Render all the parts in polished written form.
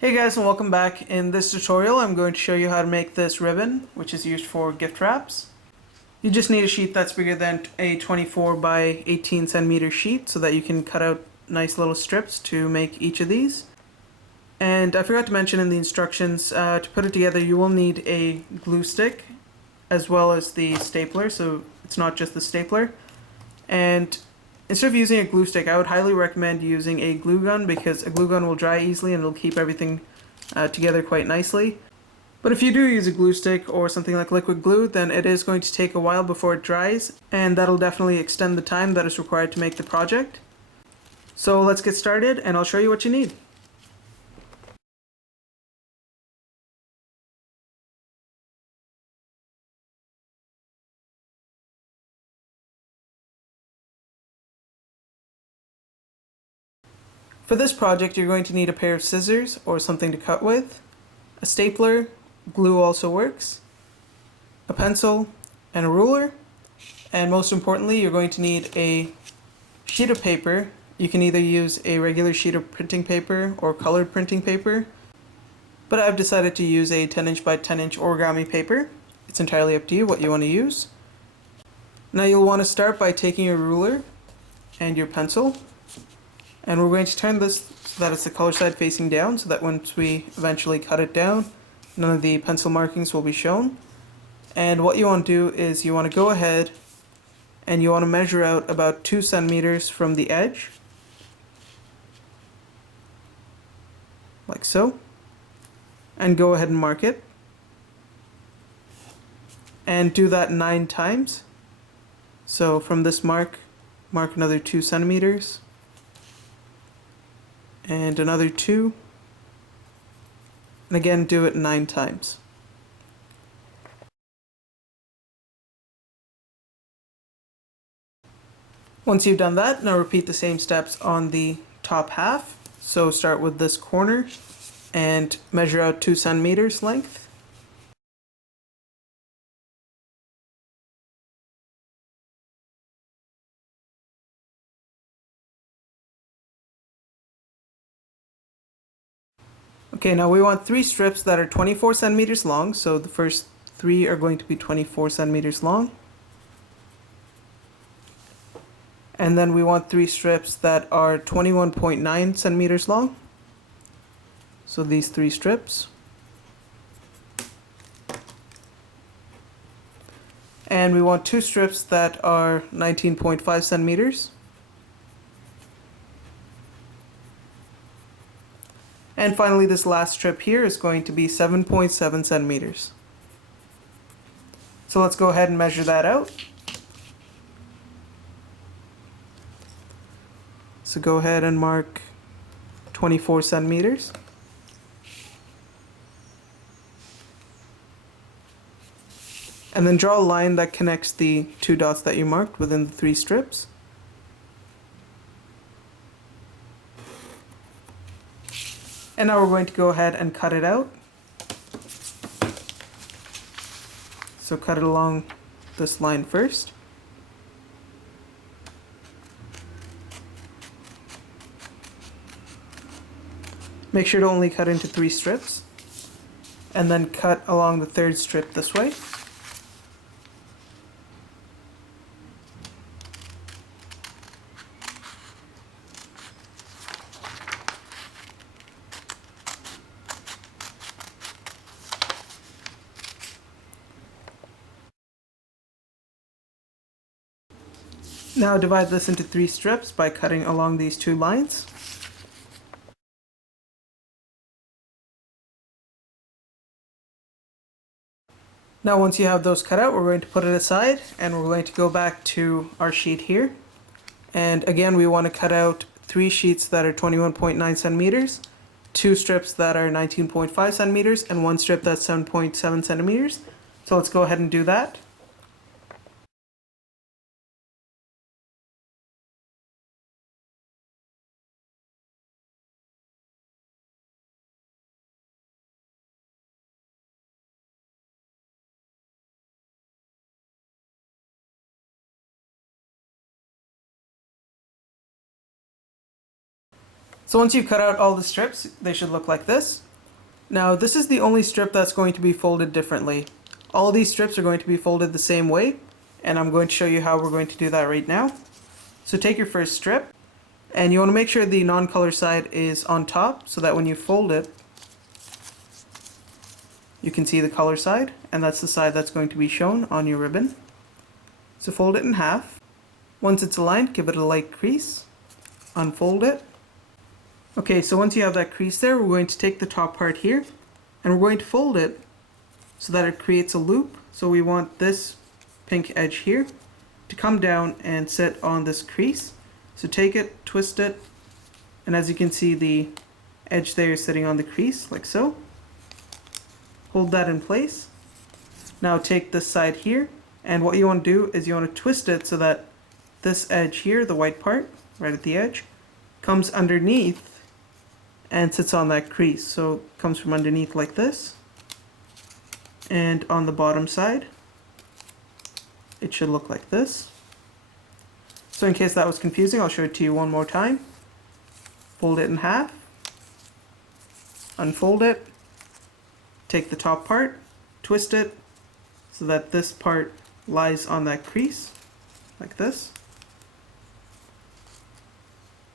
Hey guys, and welcome back. In this tutorial I'm going to show you how to make this ribbon, which is used for gift wraps. You just need a sheet that's bigger than a 24 by 18 centimeter sheet so that you can cut out nice little strips to make each of these. And I forgot to mention in the instructions, to put it together you will need a glue stick as well as the stapler, so it's not just the stapler. And instead of using a glue stick, I would highly recommend using a glue gun because a glue gun will dry easily and it'll keep everything together quite nicely. But if you do use a glue stick or something like liquid glue, then it is going to take a while before it dries, and that'll definitely extend the time that is required to make the project. So let's get started and I'll show you what you need. For this project, you're going to need a pair of scissors or something to cut with, a stapler, glue also works, a pencil, and a ruler, and most importantly, you're going to need a sheet of paper. You can either use a regular sheet of printing paper or colored printing paper, but I've decided to use a 10-inch by 10-inch origami paper. It's entirely up to you what you want to use. Now you'll want to start by taking your ruler and your pencil, and we're going to turn this so that it's the color side facing down so that once we eventually cut it down, none of the pencil markings will be shown. And what you want to do is you want to go ahead and you want to measure out about 2 centimeters from the edge, like so, and go ahead and mark it. And do that 9 times. So from this mark another 2 centimeters, and another 2, and again do it 9 times. Once you've done that, now repeat the same steps on the top half. So start with this corner and measure out 2 centimeters length. Okay, now we want 3 strips that are 24 centimeters long, so the first 3 are going to be 24 centimeters long. And then we want 3 strips that are 21.9 centimeters long. So these 3 strips. And we want 2 strips that are 19.5 centimeters. And finally, this last strip here is going to be 7.7 centimeters. So let's go ahead and measure that out. So go ahead and mark 24 centimeters. And then draw a line that connects the 2 dots that you marked within the 3 strips. And now we're going to go ahead and cut it out. So cut it along this line first. Make sure to only cut into 3 strips, and then cut along the 3rd strip this way. Now divide this into 3 strips by cutting along these 2 lines. Now once you have those cut out, we're going to put it aside and we're going to go back to our sheet here. And again, we want to cut out 3 sheets that are 21.9 centimeters, 2 strips that are 19.5 centimeters, and 1 strip that's 7.7 centimeters. So let's go ahead and do that. So once you've cut out all the strips, they should look like this. Now this is the only strip that's going to be folded differently. All these strips are going to be folded the same way, and I'm going to show you how we're going to do that right now. So take your first strip, and you want to make sure the non-color side is on top so that when you fold it, you can see the color side, and that's the side that's going to be shown on your ribbon. So fold it in half. Once it's aligned, give it a light crease, unfold it. Okay, so once you have that crease there, we're going to take the top part here, and we're going to fold it so that it creates a loop. So we want this pink edge here to come down and sit on this crease. So take it, twist it, and as you can see, the edge there is sitting on the crease, like so. Hold that in place. Now take this side here, and what you want to do is you want to twist it so that this edge here, the white part, right at the edge, comes underneath and sits on that crease. So it comes from underneath like this, and on the bottom side it should look like this. So in case that was confusing, I'll show it to you one more time. Fold it in half, unfold it, take the top part, twist it so that this part lies on that crease like this.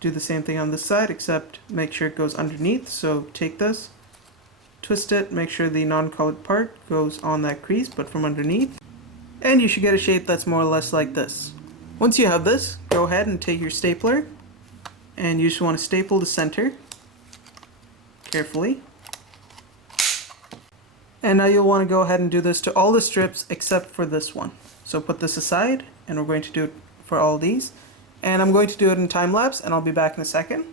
Do the same thing on this side, except make sure it goes underneath. So take this, twist it, make sure the non-colored part goes on that crease but from underneath, and you should get a shape that's more or less like this. Once you have this, go ahead and take your stapler, and you just want to staple the center carefully. And now you'll want to go ahead and do this to all the strips except for this one. So put this aside, and we're going to do it for all these. And I'm going to do it in time lapse, and I'll be back in a second.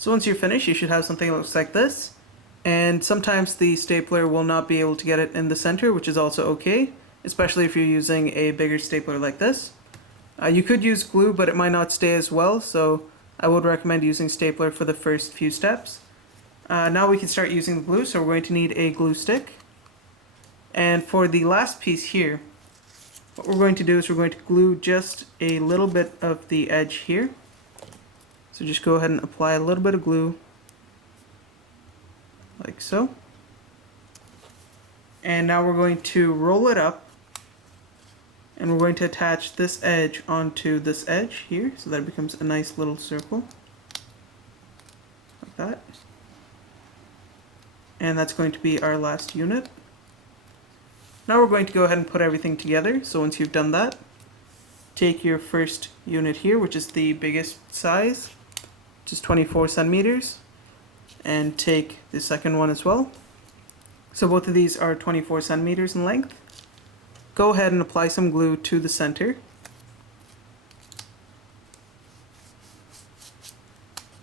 So once you're finished, you should have something that looks like this. And sometimes the stapler will not be able to get it in the center, which is also okay, especially if you're using a bigger stapler like this. You could use glue, but it might not stay as well, so I would recommend using stapler for the first few steps. Now we can start using the glue, so we're going to need a glue stick. And for the last piece here, what we're going to do is we're going to glue just a little bit of the edge here. So just go ahead and apply a little bit of glue, like so. And now we're going to roll it up, and we're going to attach this edge onto this edge here so that it becomes a nice little circle, like that. And that's going to be our last unit. Now we're going to go ahead and put everything together. So once you've done that, take your first unit here, which is the biggest size, which is 24 centimeters, and take the second one as well. So both of these are 24 centimeters in length. Go ahead and apply some glue to the center,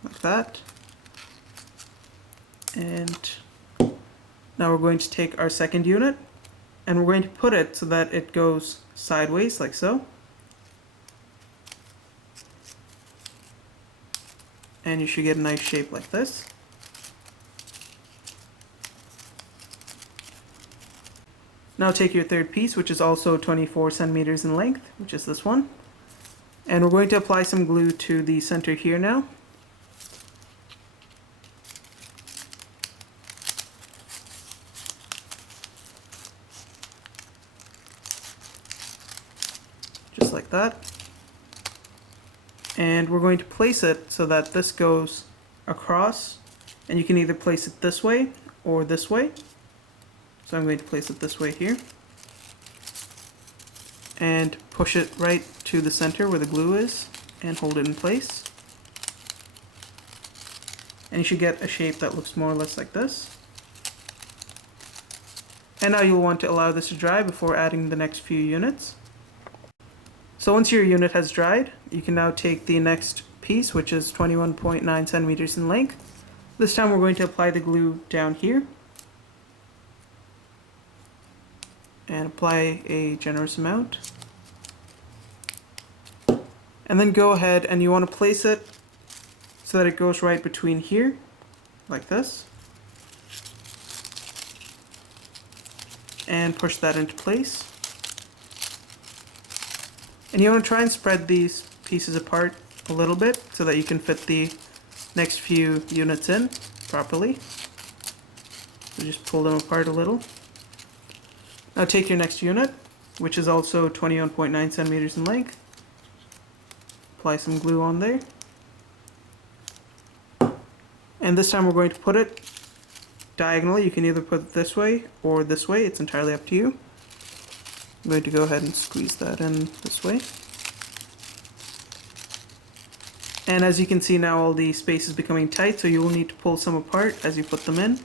like that. And now we're going to take our second unit, and we're going to put it so that it goes sideways, like so. And you should get a nice shape like this. Now take your third piece, which is also 24 centimeters in length, which is this one. And we're going to apply some glue to the center here now. Just like that. And we're going to place it so that this goes across, and you can either place it this way or this way. So I'm going to place it this way here, and push it right to the center where the glue is, and hold it in place. And you should get a shape that looks more or less like this. And now you'll want to allow this to dry before adding the next few units. So once your unit has dried, you can now take the next piece, which is 21.9 centimeters in length. This time we're going to apply the glue down here. And apply a generous amount. And then go ahead and you want to place it so that it goes right between here, like this. And push that into place. And you want to try and spread these pieces apart a little bit so that you can fit the next few units in properly. So just pull them apart a little. Now take your next unit, which is also 21.9 centimeters in length. Apply some glue on there. And this time we're going to put it diagonally. You can either put it this way or this way. It's entirely up to you. I'm going to go ahead and squeeze that in this way. And as you can see now, all the space is becoming tight, so you will need to pull some apart as you put them in.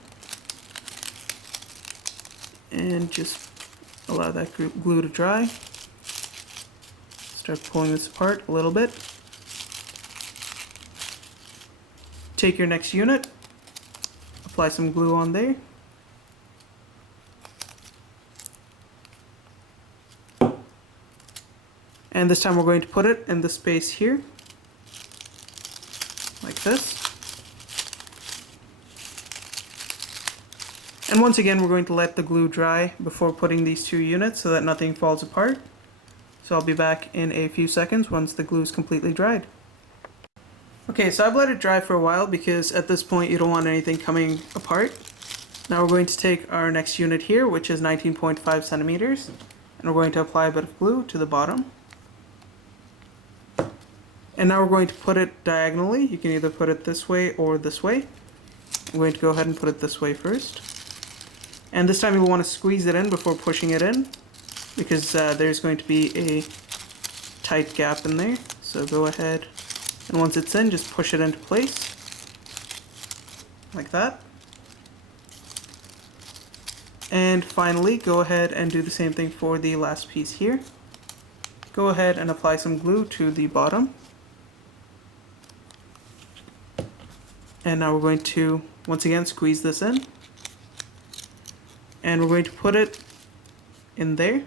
And just allow that glue to dry. Start pulling this apart a little bit. Take your next unit, apply some glue on there. And this time we're going to put it in the space here, like this. And once again, we're going to let the glue dry before putting these two units so that nothing falls apart. So I'll be back in a few seconds once the glue is completely dried. Okay, so I've let it dry for a while because at this point you don't want anything coming apart. Now we're going to take our next unit here, which is 19.5 centimeters, and we're going to apply a bit of glue to the bottom. And now we're going to put it diagonally. You can either put it this way or this way. I'm going to go ahead and put it this way first. And this time you'll want to squeeze it in before pushing it in, because there's going to be a tight gap in there. So go ahead, and once it's in, just push it into place, like that. And finally, go ahead and do the same thing for the last piece here. Go ahead and apply some glue to the bottom. And now we're going to, once again, squeeze this in. And we're going to put it in there.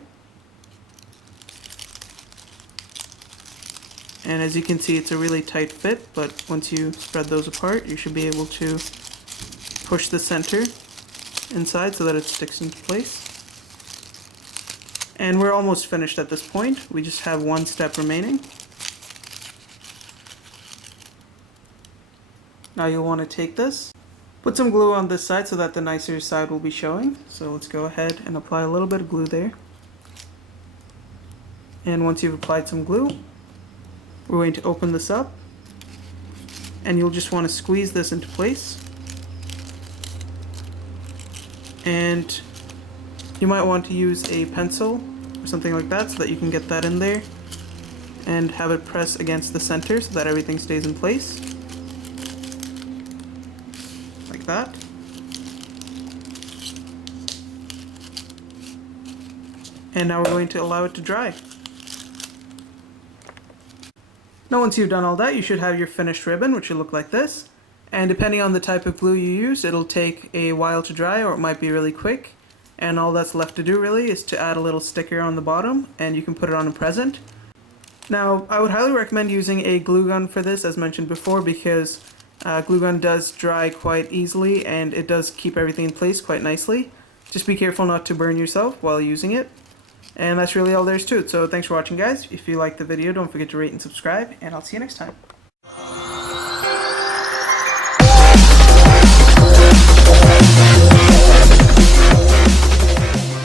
And as you can see, it's a really tight fit, but once you spread those apart, you should be able to push the center inside so that it sticks into place. And we're almost finished at this point. We just have one step remaining. Now you'll want to take this, put some glue on this side so that the nicer side will be showing. So let's go ahead and apply a little bit of glue there. And once you've applied some glue, we're going to open this up, and you'll just want to squeeze this into place. And you might want to use a pencil or something like that so that you can get that in there and have it press against the center so that everything stays in place. Like that. And now we're going to allow it to dry. Now once you've done all that, you should have your finished ribbon, which will look like this. And depending on the type of glue you use, it'll take a while to dry, or it might be really quick. And all that's left to do really is to add a little sticker on the bottom, and you can put it on a present. Now, I would highly recommend using a glue gun for this, as mentioned before, because glue gun does dry quite easily, and it does keep everything in place quite nicely. Just be careful not to burn yourself while using it. And that's really all there is to it. So thanks for watching, guys. If you liked the video, don't forget to rate and subscribe, and I'll see you next time.